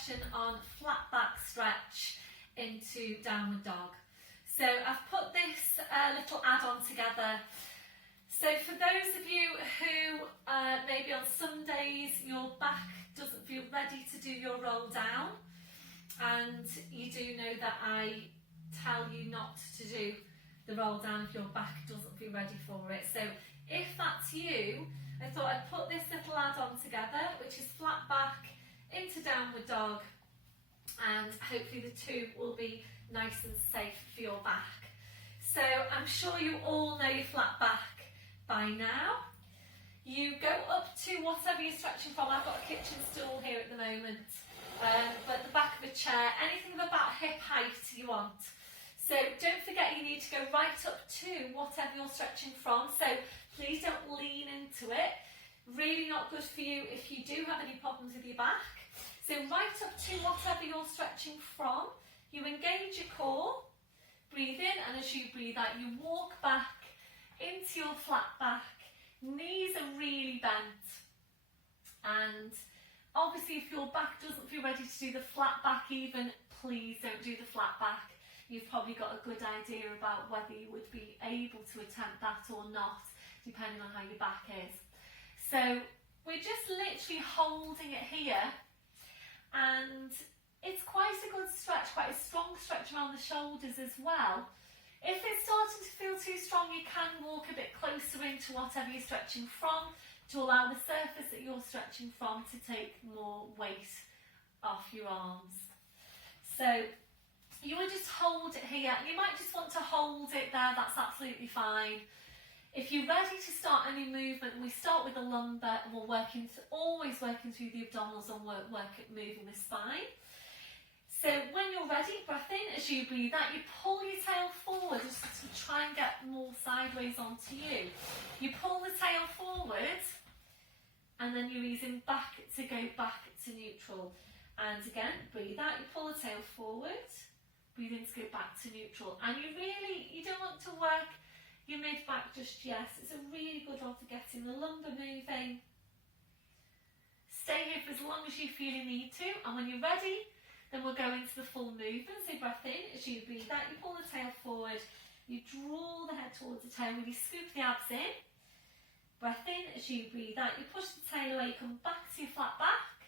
session on flat back stretch into downward dog. So I've put this little add-on together. So for those of you who maybe on some days your back doesn't feel ready to do your roll down, and you do know that I tell you not to do the roll down if your back doesn't feel ready for it. So if that's you, I thought I'd put this little add-on together, which is flat back into downward dog, and hopefully the two will be nice and safe for your back. So I'm sure you all know your flat back by now. You go up to whatever you're stretching from. I've got a kitchen stool here at the moment, but the back of a chair, anything of about hip height you want. So don't forget you need to go right up to whatever you're stretching from. So please don't lean into it. Really not good for you if you do have any problems with your back. So right up to whatever you're stretching from, you engage your core, breathe in, and as you breathe out, you walk back into your flat back. Knees are really bent. And obviously if your back doesn't feel ready to do the flat back even, please don't do the flat back. You've probably got a good idea about whether you would be able to attempt that or not, depending on how your back is. So we're just literally holding it here, and it's quite a good stretch, quite a strong stretch around the shoulders as well. If it's starting to feel too strong, you can walk a bit closer into whatever you're stretching from to allow the surface that you're stretching from to take more weight off your arms. So you would just hold it here, and you might just want to hold it there, that's absolutely fine. If you're ready to start any movement, we start with the lumbar, and we're always working through the abdominals and work at moving the spine. So when you're ready, breath in. As you breathe out, you pull your tail forward just to try and get more sideways onto you. You pull the tail forward, and then you're easing back to go back to neutral. And again, breathe out, you pull the tail forward, breathe in to go back to neutral. And you don't want to work your mid-back just yet. It's a really good one for getting the lumbar moving. Stay here for as long as you feel you need to, and when you're ready, then we'll go into the full movement. So breath in, as you breathe out, you pull the tail forward, you draw the head towards the tail, really scoop the abs in. Breath in, as you breathe out, you push the tail away, come back to your flat back.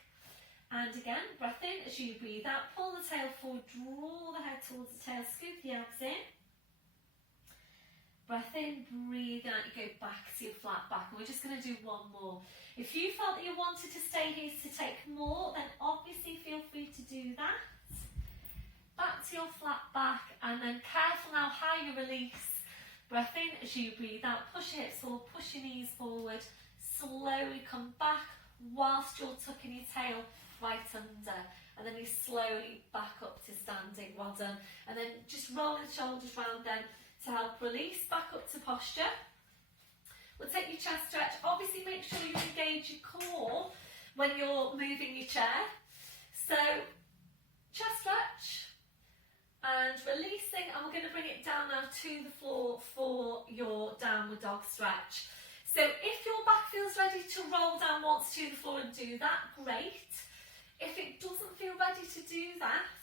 And again, breath in, as you breathe out, pull the tail forward, draw the head towards the tail, scoop the abs in. Breath in, breathe out, you go back to your flat back. And we're just going to do one more. If you felt that you wanted to stay here to take more, then obviously feel free to do that. Back to your flat back, and then careful now how you release. Breath in, as you breathe out, push your hips forward, push your knees forward. Slowly come back whilst you're tucking your tail right under, and then you slowly back up to standing. Well done. And then just roll the shoulders round then to help release, back up to posture. We'll take your chest stretch. Obviously make sure you engage your core when you're moving your chair. So chest stretch and releasing, and we're going to bring it down now to the floor for your downward dog stretch. So if your back feels ready to roll down once to the floor and do that, great. If it doesn't feel ready to do that,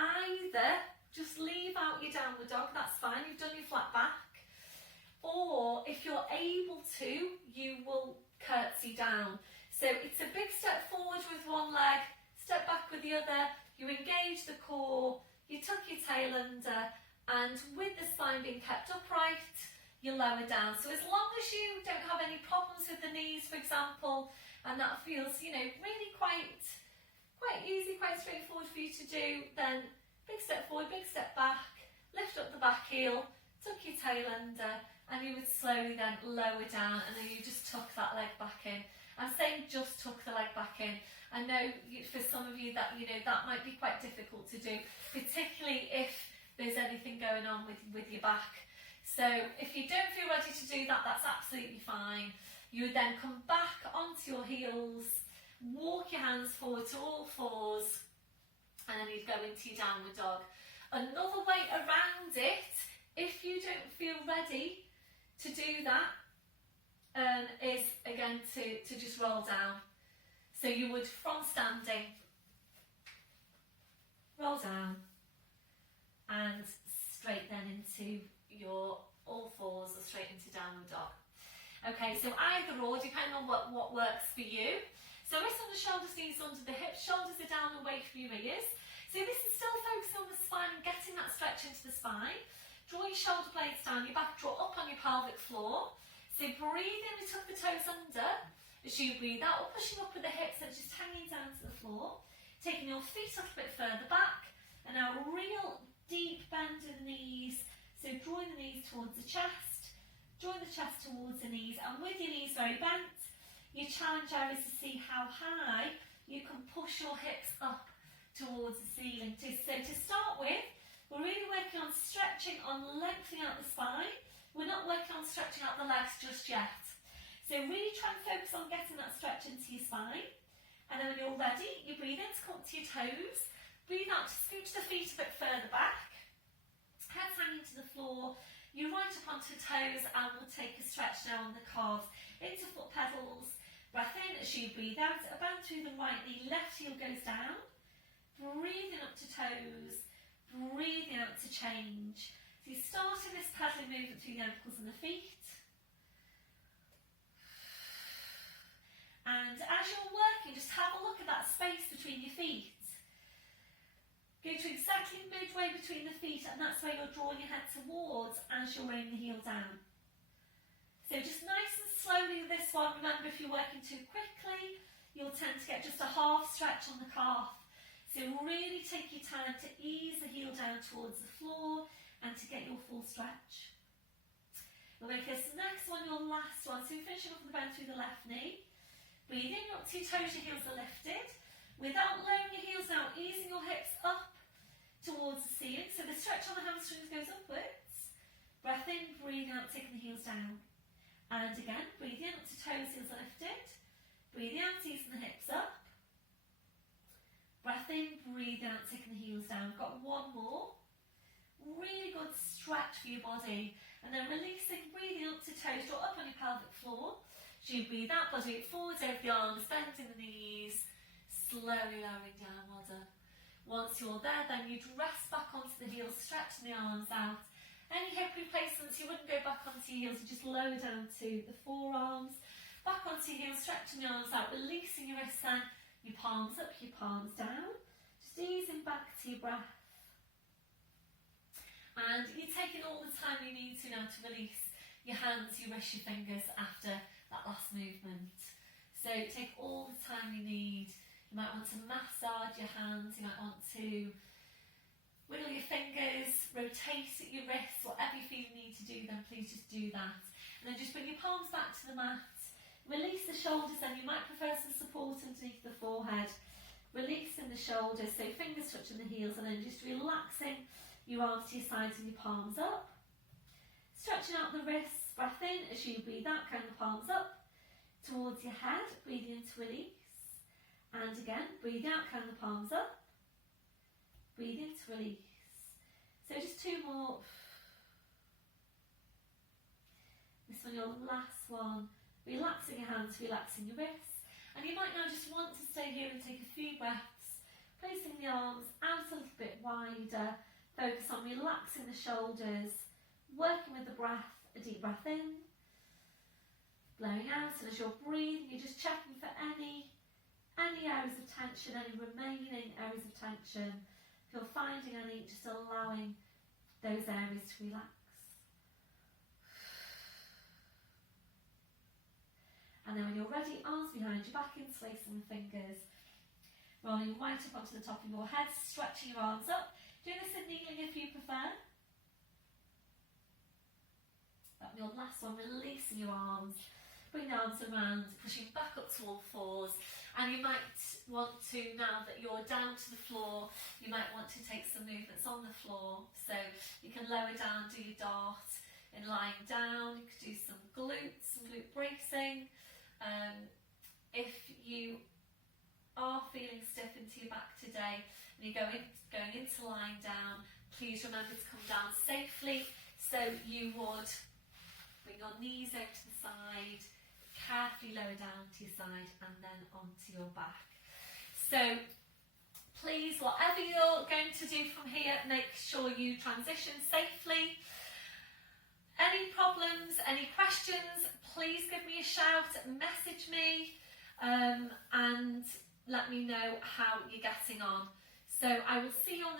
either just leave out your downward dog, that's fine, you've done your flat back. Or if you're able to, you will curtsy down. So it's a big step forward with one leg, step back with the other, you engage the core, you tuck your tail under, and with the spine being kept upright, you lower down. So as long as you don't have any problems with the knees, for example, and that feels, really quite easy, quite straightforward for you to do, then big step forward, big step back, lift up the back heel, tuck your tail under, and you would slowly then lower down, and then you just tuck that leg back in. I'm saying just tuck the leg back in. I know for some of you that that might be quite difficult to do, particularly if there's anything going on with your back. So if you don't feel ready to do that, that's absolutely fine. You would then come back onto your heels, walk your hands forward to all fours, and then you'd go into your downward dog. Another way around it, if you don't feel ready to do that, is again to just roll down. So you would, from standing, roll down, and straight then into your all fours or straight into downward dog. Okay, so either or, depending on what works for you. So wrists on the shoulders, knees under the hips, shoulders are down and away from your ears. So this is still focusing on the spine and getting that stretch into the spine. Draw your shoulder blades down, your back draw up on your pelvic floor. So breathe in, tuck the toes under. As you breathe out, or pushing up with the hips and just hanging down to the floor. Taking your feet a little bit further back. And now a real deep bend in the knees. So drawing the knees towards the chest. Drawing the chest towards the knees. And with your knees very bent, your challenge area is to see how high you can push your hips up towards the ceiling. So to start with, we're really working on stretching, on lengthening out the spine. We're not working on stretching out the legs just yet. So really try and focus on getting that stretch into your spine. And then when you're ready, you breathe in to come up to your toes. Breathe out to scooch the feet a bit further back. Head's hanging to the floor. You right up onto the toes, and we'll take a stretch now on the calves into foot pedals. Breath in as you breathe out, a bend through the right knee, left heel goes down. Breathing up to toes, breathing out to change. So you're starting this pedaling movement through the ankles and the feet. And as you're working, just have a look at that space between your feet. Go to exactly midway between the feet, and that's where you're drawing your head towards as you're rolling the heel down. So just nice and slowly with this one. Remember, if you're working too quickly, you'll tend to get just a half stretch on the calf. So really take your time to ease the heel down towards the floor and to get your full stretch. We'll make this next one your last one. So you're finishing off with the bend through the left knee. Breathe in, you're up to your toes, your heels are lifted. Without lowering your heels now, easing your hips up towards the ceiling. So the stretch on the hamstrings goes upwards. Breath in, breathe out, taking the heels down. And again, breathe in, up to toes, heels are lifted. Breathe out, easing the hips up. Breath in, breathe out, taking the heels down. Got one more. Really good stretch for your body. And then releasing, breathing up to toes, draw up on your pelvic floor. As you breathe out, body it forwards over the arms, bending the knees, slowly lowering down, well done. Once you're there, then you'd rest back onto the heels, stretching the arms out. Any hip replacements, you wouldn't go back onto your heels, you just lower down to the forearms. Back onto your heels, stretching the arms out, releasing your wrists then. Your palms up, your palms down. Just easing back to your breath. And you're taking all the time you need to now to release your hands, your wrists, your fingers after that last movement. So take all the time you need. You might want to massage your hands, you might want to wiggle your fingers, rotate your wrists, whatever you feel you need to do, then please just do that. And then just bring your palms back to the mat. Release the shoulders, then you might prefer some support underneath the forehead. Releasing the shoulders, so fingers touching the heels, and then just relaxing your arms to your sides and your palms up. Stretching out the wrists, breath in as you breathe out, carrying the palms up towards your head, breathing in to release. And again, breathe out, carrying the palms up. Breathe in to release. So just two more. This one, your last one. Relaxing your hands, relaxing your wrists. And you might now just want to stay here and take a few breaths. Placing the arms out a little bit wider. Focus on relaxing the shoulders. Working with the breath, a deep breath in. Blowing out, and as you're breathing, you're just checking for any areas of tension, any remaining areas of tension. If you're finding any, just allowing those areas to relax. And then when you're ready, arms behind your back, interlacing the fingers. Rolling right up onto the top of your head, stretching your arms up. Do this in kneeling if you prefer. That'll be your last one, releasing your arms. Bring the arms around, pushing back up to all fours. And you might want to, now that you're down to the floor, you might want to take some movements on the floor. So you can lower down, do your dart in lying down. You could do some glutes, some glute bracing. If you are feeling stiff into your back today and you're going into lying down, please remember to come down safely. So you would bring your knees out to the side, carefully lower down to your side and then onto your back. So please, whatever you're going to do from here, make sure you transition safely. Any problems, any questions, please give me a shout, message me, and let me know how you're getting on. So I will see you on the